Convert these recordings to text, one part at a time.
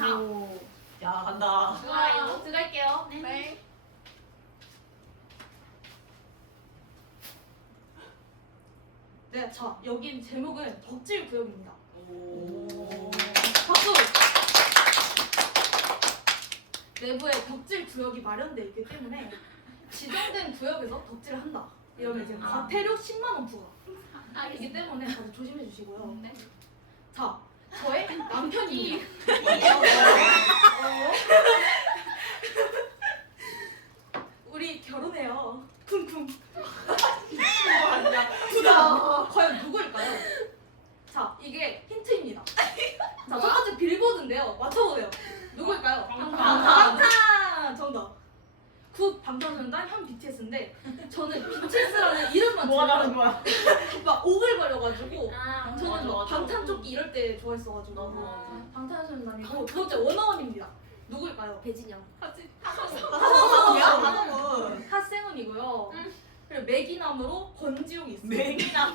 자, 야 간다. 좋아요. 들어갈게요. 네. 네, 자, 여긴 제목은 덕질 구역입니다. 오. 박수! 내부에 덕질 구역이 마련되어 있기 때문에 지정된 구역에서 덕질을 한다. 이러면 이제 과태료 10만 원 부과이기 때문에 다들 조심해 주시고요. 네. 자, 저의 남편이 우리 결혼해요. 쿵쿵. 부자. 과연 누구일까요? 자, 이게 힌트입니다. 자, 첫 번째 빌보드인데요. 맞춰보세요. 누구일까요? 방탄! 정답. 굿 방탄소년단 현 BTS인데 저는 BTS라는 이름만 뭐가 다른 들으면 거야? 막 오글거려가지고 아, 저는 막 맞아. 방탄 조끼 이럴 때 좋아했어가지고 방탄소년단이고 두 번째 원어원입니다. 누구일까요? 배진영. 하성우야? 하성우. 하세훈이고요. 그리고 맥이남으로 권지용이 있어요. 맥이나.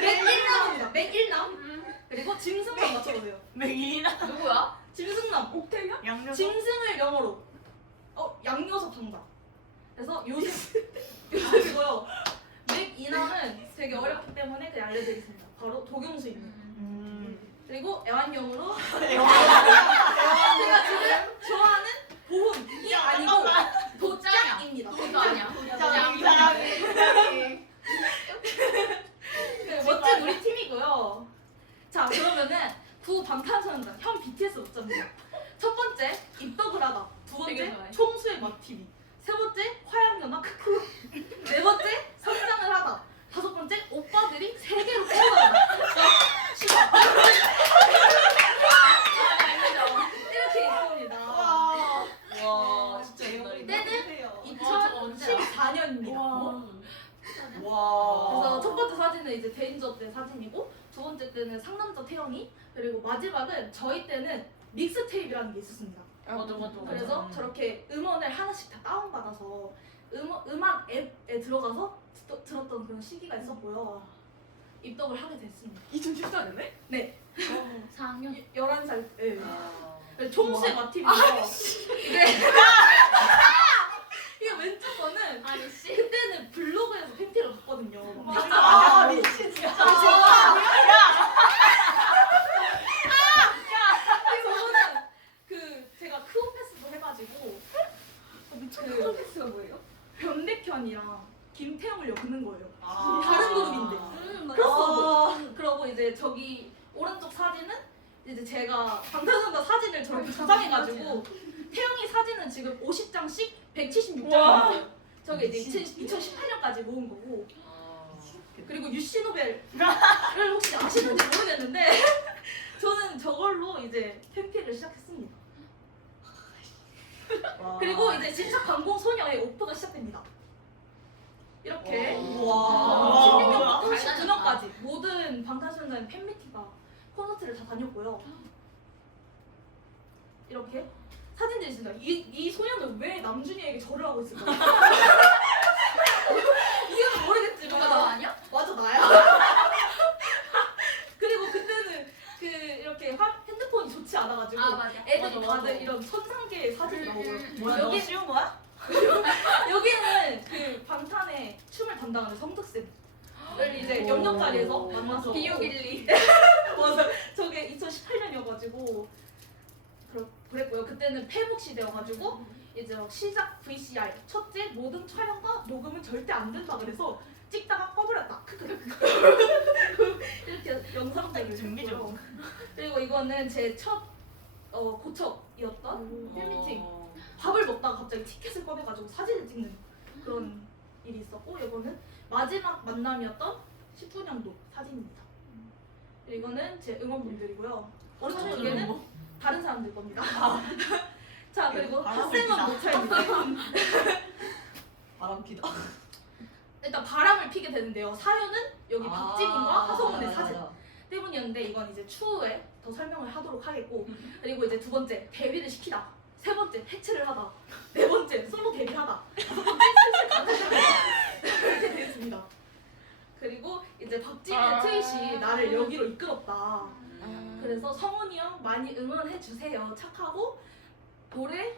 맥일남입니다. 맥일남. 그리고 짐승남 맞춰보세요. 맥이나. 누구야? 짐승남 옥태현? 양녀. 짐승을 영어로 양요섭 정답. 그래서 요셉이고요. 맥이남은 되게 어렵기 때문에 그냥 알려드리겠습니다. 바로 도경수입니다. 그리고 애완용으로 제가 지금 좋아하는 보훈이 아니고 도짱입니다. 그거 아니야? 네, 멋진 우리 팀이고요. 자, 그러면은 구 방탄소년단 현 BTS 먹자입니다. 첫 번째 입덕을 하다. 두 되게 번째 좋아해. 총수의 맛TV. 세 번째 화양연화 크크. 네 번째 성장을 하다. 다섯 번째 오빠들이 세계로 뻗어간다. 이렇게 있습니다. 와 진짜 옛날이다. 때는 저거 언제야? 2014년입니다. 와. 그래서 첫 번째 사진은 이제 데인저 때 사진이고 두 번째 때는 상남자 태영이 그리고 마지막은 저희 때는 믹스테이프라는 게 있었습니다. 맞아. 그래서 저렇게 음원을 하나씩 다 다운받아서 음악 앱에 들어가서 들었던 그런 시기가 있었고요. 입덕을 하게 됐습니다. 2014년에? 네. 4학년. 11살 때. 아. 총수의 맛TV인데요. 이게 왼쪽 거는 아니 씨. 그때는 블로그에서 팬티를 봤거든요. 아 미친 진짜. 저는 그 제가 크오패스도 해가지고 크오패스가 뭐예요? 변백현이랑 김태형을 엮는 거예요. 아. 다른 그룹인데. 크로스오버. 그러고 이제 저기 오른쪽 사진은 이제 제가 방탄소년단 사진을 저렇게 저장해가지고 태영이 사진은 지금 50장씩 176장이에요. 저게 이제 2018년까지 모은 거고. 그리고 유시노벨을 혹시 아시는지 모르겠는데 저는 저걸로 이제 팬피를 시작했습니다. 그리고 이제 집착 관공 소녀의 오프가 시작됩니다. 이렇게 와. 16년부터 19년까지 모든 방탄소년단 팬미팅가 콘서트를 다 다녔고요. 이렇게 사진들이 있습니다. 이 소녀는 왜 남준이에게 절을 하고 있을까요? 이유는 모르겠지만 누가 너 아니야? 맞아 나야. 그리고 그때는 그 이렇게 핸드폰이 좋지 않아가지고 아 맞아. 애들이 맞아. 다들 이런 천상계의 사진이 나오고요. 뭐야 너무 여기 쉬운 거야? 여기는 그 방탄의 춤을 담당하는 성특쌤을 이제 영역자리에서 만나서 비오길리. 맞아. 저게 2018년이어가지고 그랬고요. 그때는 페북 시대여가지고 이제 시작 VCR 첫째 모든 촬영과 녹음은 절대 안 된다 그래서 찍다가 꺼버렸다. 이렇게 영상들을 재미죠. 그리고 이거는 제 첫 고척이었던 팬미팅. 밥을 먹다가 갑자기 티켓을 꺼내가지고 사진을 찍는 그런 일이 있었고 이거는 마지막 만남이었던 19년도 사진입니다. 그리고 이거는 제 응원분들이고요. 오른쪽 쪽에는 다른 사람들 겁니다. 자 그리고 핫생은 모차입니다. 바람피다. 일단 바람을 피게 되는데요. 사연은 여기 박지민과 하성운의 맞아, 사진 맞아. 때문이었는데 이건 이제 추후에 더 설명을 하도록 하겠고 그리고 이제 두 번째 데뷔를 시키다 세 번째 해체를 하다 네 번째 솔로 데뷔하다 다섯 번째 슬슬 가사를 이렇게 되어 있습니다. 그리고 이제 박지민의 트윗이 나를 여기로 이끌었다 그래서 성훈이 형 많이 응원해 주세요. 착하고 노래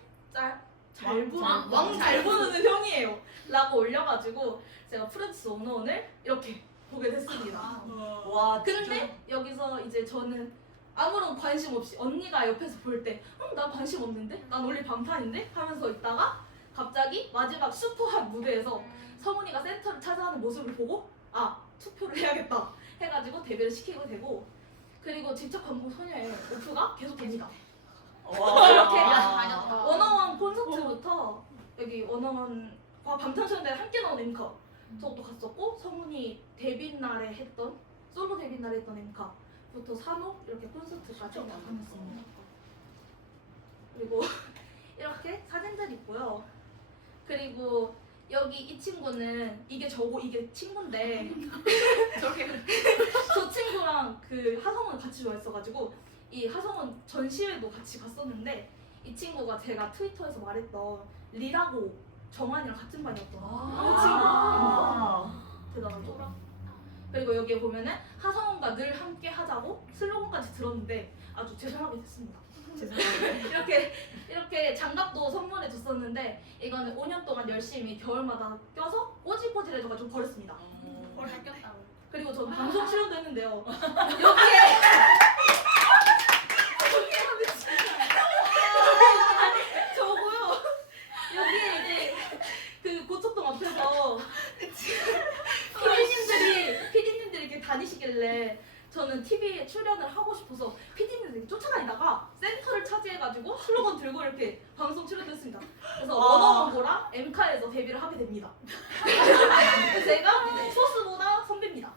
잘 부르는 왕 잘 부르는 형이에요. 라고 올려가지고 제가 프렌즈 101을 이렇게 보게 됐습니다. 와, 근데 여기서 이제 저는 아무런 관심 없이 언니가 옆에서 볼 때 나 관심 없는데? 난 원래 방탄인데? 하면서 있다가 갑자기 마지막 슈퍼핫 무대에서 성훈이가 센터를 차지하는 모습을 보고 투표를 해야겠다 해가지고 데뷔를 시키게 되고 그리고 직접 광고 소녀의 오프가 계속 됩니다. 이렇게 다녔다. 원어원 콘서트부터 여기 원어원과 방탄소년단 함께 나온 앵커 저것도 갔었고 성훈이 데뷔 날에 했던 솔로 데뷔 날에 했던 앵커부터 산옥 이렇게 콘서트까지 다 다녔습니다. 그리고 이렇게 사진들 있고요. 그리고 여기 이 친구는 이게 저고 이게 친구인데 저렇게 저 친구랑 그 하성훈 같이 좋아했어가지고 이 하성훈 전시회도 같이 갔었는데 이 친구가 제가 트위터에서 말했던 리라고 정한이랑 같은 반이었던 그 친구 대단하죠. 그리고 여기에 보면은 하성훈과 늘 함께 하자고 슬로건까지 들었는데 아주 죄송하게 됐습니다. 이렇게 장갑도 선물해 줬었는데 이거는 5년 동안 열심히 겨울마다 껴서 꼬질꼬질해져가지고 버렸습니다. 잘 꼈다. 그리고 저는 방송 출연도 했는데요. 저고요. 여기에 이제 그 고척동 앞에서 PD님들이 이렇게 다니시길래 저는 TV에 출연을 하고 싶어서 PD님들이 쫓아다니다가 센터를 차지해가지고 슬로건 들고 이렇게 방송 출연했습니다. 그래서 원어원고랑 엠카에서 데뷔를 하게 됩니다. 제가 이제 소스보다 선배입니다.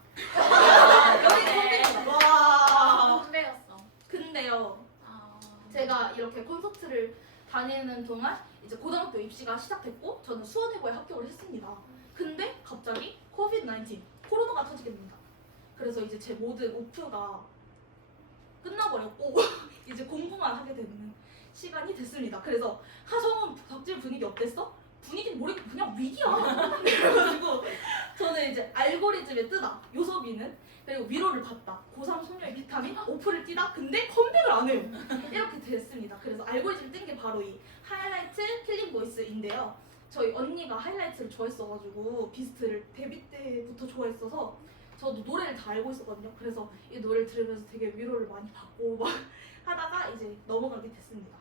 여기 선배입니다. 선배였어. 근데요, 제가 이렇게 콘서트를 다니는 동안 이제 고등학교 입시가 시작됐고 저는 수원외고에 합격을 했습니다. 근데 갑자기 코비드-19 코로나가 터지게 됩니다. 그래서 이제 제 모든 오프가 끝나버렸고 이제 공부만 하게 되는 시간이 됐습니다. 그래서 하성훈 덕질 분위기 어땠어? 분위기는 모르겠고 그냥 위기야. 그래가지고 저는 이제 알고리즘에 뜨다 요섭이는 그리고 위로를 받다 고3 소녀의 비타민 오프를 뛰다 근데 컴백을 안 해요. 이렇게 됐습니다. 그래서 알고리즘 뜬 게 바로 이 하이라이트 킬링 보이스인데요. 저희 언니가 하이라이트를 좋아했어가지고 비스트를 데뷔 때부터 좋아했어서 저도 노래를 다 알고 있었거든요. 그래서 이 노래를 들으면서 되게 위로를 많이 받고 막 하다가 이제 넘어가게 됐습니다.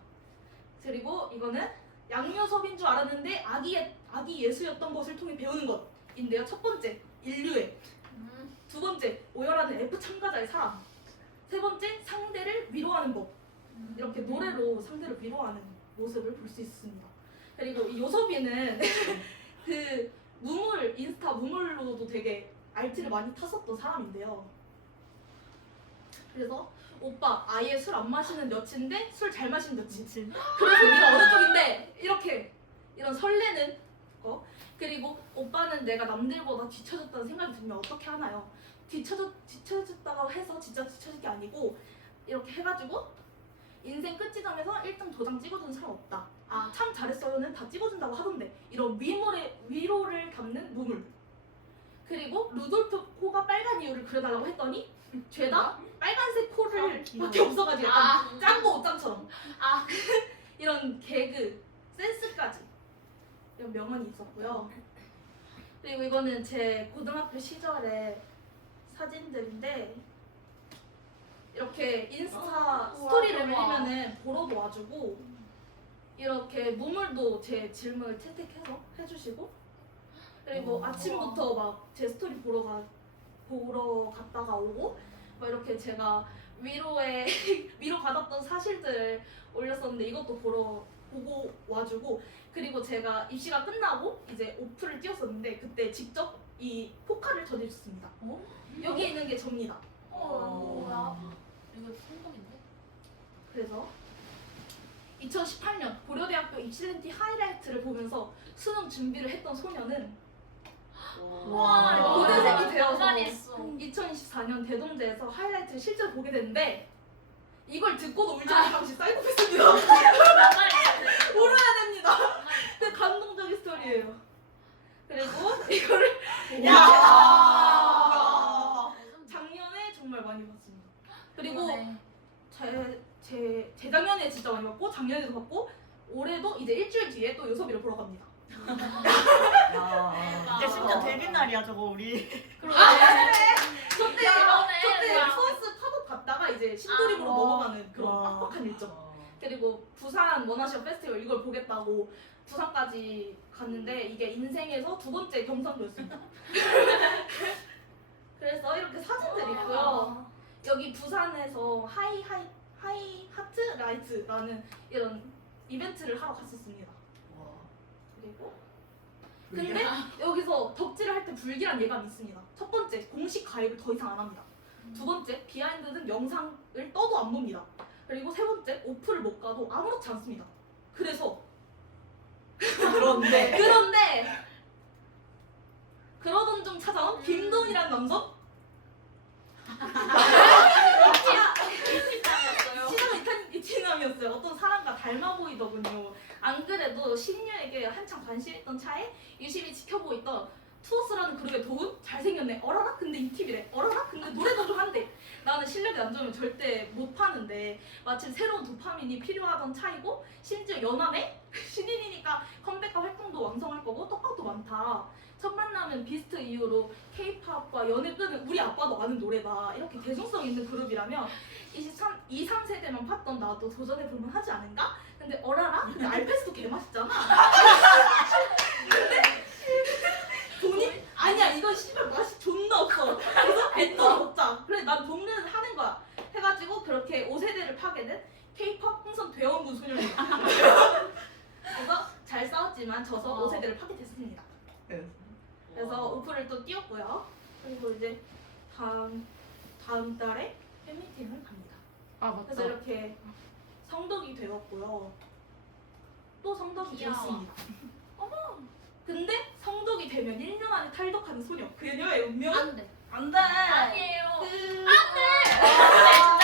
그리고 이거는 양요섭인 줄 알았는데 아기 예수였던 것을 통해 배우는 것인데요. 첫 번째, 인류애. 두 번째, 오열하는 F 참가자의 사랑. 세 번째, 상대를 위로하는 법. 이렇게 노래로 상대를 위로하는 모습을 볼 수 있습니다. 그리고 이 요섭이는 그 인스타 무물로도 되게 알트를 많이 탔었던 사람인데요. 그래서 오빠 아예 술 안 마시는 여친인데 술 잘 마시는 여친. 그래서 네가 어느 쪽인데 이렇게 이런 설레는 거. 그리고 오빠는 내가 남들보다 뒤쳐졌다는 생각이 들면 어떻게 하나요? 뒤쳐졌다고 해서 진짜 뒤쳐진 게 아니고 이렇게 해가지고 인생 끝지점에서 1등 도장 찍어주는 사람 없다. 참 잘했어요는 다 찍어준다고 하던데 이런 위로를 담는 무물. 그리고 루돌프 코가 빨간 이유를 그려달라고 했더니 죄다 빨간색 코를 밖에 없어가지고 약간 짱구 옷장처럼 이런 개그 센스까지 이런 명언이 있었고요. 그리고 이거는 제 고등학교 시절의 사진들인데 이렇게 인스타 스토리를 올리면은 보러도 와주고 이렇게 무물도 제 질문을 채택해서 해주시고 그리고 아침부터 막 제 스토리 보러 갔다가 오고 막 이렇게 제가 위로 받았던 사실들을 올렸었는데 이것도 보고 와주고 그리고 제가 입시가 끝나고 이제 오프를 뛰었었는데 그때 직접 이 포카를 전해줬습니다. 여기 있는 게 접니다. 뭐야? 이거 성공인데? 그래서 2018년 고려대학교 입시렌티 하이라이트를 보면서 수능 준비를 했던 소녀는 와, 고대생이 되어서 가만히 있어. 2024년 대동제에서 하이라이트를 실제로 보게 됐는데 이걸 듣고도 울지 않는 당시 사이코패스입니다. 울어야 됩니다. 되게 감동적인 스토리예요. 그리고 이거를 작년에 정말 많이 봤습니다. 그리고 재작년에 진짜 많이 봤고 작년에도 봤고 올해도 이제 일주일 뒤에 또 요섭이를 보러 갑니다. 이제 심지어 데뷔 날이야 저거 우리. 그리고 그러네. 저때 뭐야. 투어스 팝업 갔다가 이제 신도림으로 아. 넘어가는 그런 와. 빡빡한 일정. 그리고 부산 원아시아 페스티벌 이걸 보겠다고 부산까지 갔는데 이게 인생에서 두 번째 경상도였습니다. 그래서 이렇게 사진들이 있고요. 여기 부산에서 하이 하트 라이트라는 이런 이벤트를 하러 갔었습니다. 그리고 근데 여기서 덕질을 할 때 불길한 예감이 있습니다. 첫 번째, 공식 가입을 더 이상 안 합니다. 두 번째, 비하인드는 영상을 떠도 안 봅니다. 그리고 세 번째, 오프를 못 가도 아무렇지 않습니다. 그래서 그런데 그러던 중 찾아온 김돈이라는 남자 이티남이었어요. 어떤 사람과 닮아 보이더군요. 안 그래도 신유에게 한창 관심있던 차에 유심히 지켜보이던 투어스라는 그룹의 도훈? 잘생겼네. 어라라? 근데 이팁이래. 어라라? 근데 노래도 좀 한대. 나는 실력이 안 좋으면 절대 못 파는데 마침 새로운 도파민이 필요하던 차이고 심지어 연하네? 신인이니까 컴백과 활동도 왕성할 거고 떡밥도 많다. 첫 만남은 비스트 이후로 K-팝과 연을 끄는 우리 아빠도 아는 노래다. 이렇게 대중성 있는 그룹이라면 2, 3세대만 팠던 나도 도전해볼만 하지 않은가? 근데 어라라? 근데 알페스도 개맛있잖아. 근데 돈이? 아니야 이건 씨발 맛이 존나 없어. 그래서 뱉어 먹자. 그래 난 돈은 하는 거야. 해가지고 그렇게 5세대를 파게 된 K-팝 풍선 대원군 소녀입니다. 그래서 잘 싸웠지만 져서 5세대를 파게 됐습니다. 그래서 오프를 또 띄웠고요. 그리고 이제 다음 달에 팬미팅을 갑니다. 아 그래서 이렇게 성덕이 되었고요. 또 성덕이 귀여워. 되었습니다. 어머. 근데 성덕이 되면 1년 안에 탈덕하는 소녀. 그녀의 운명? 안 돼. 안 돼. 아니에요. 그... 진짜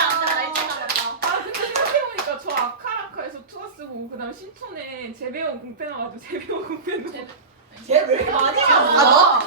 안 돼. 나 일찍 나갔다. 아 근데 생각해보니까 저 아카라카에서 투어 쓰고 그다음 신촌에 재배원 공패 나와가지고 재배원 공패 재- 쟤왜 많이 아, 너?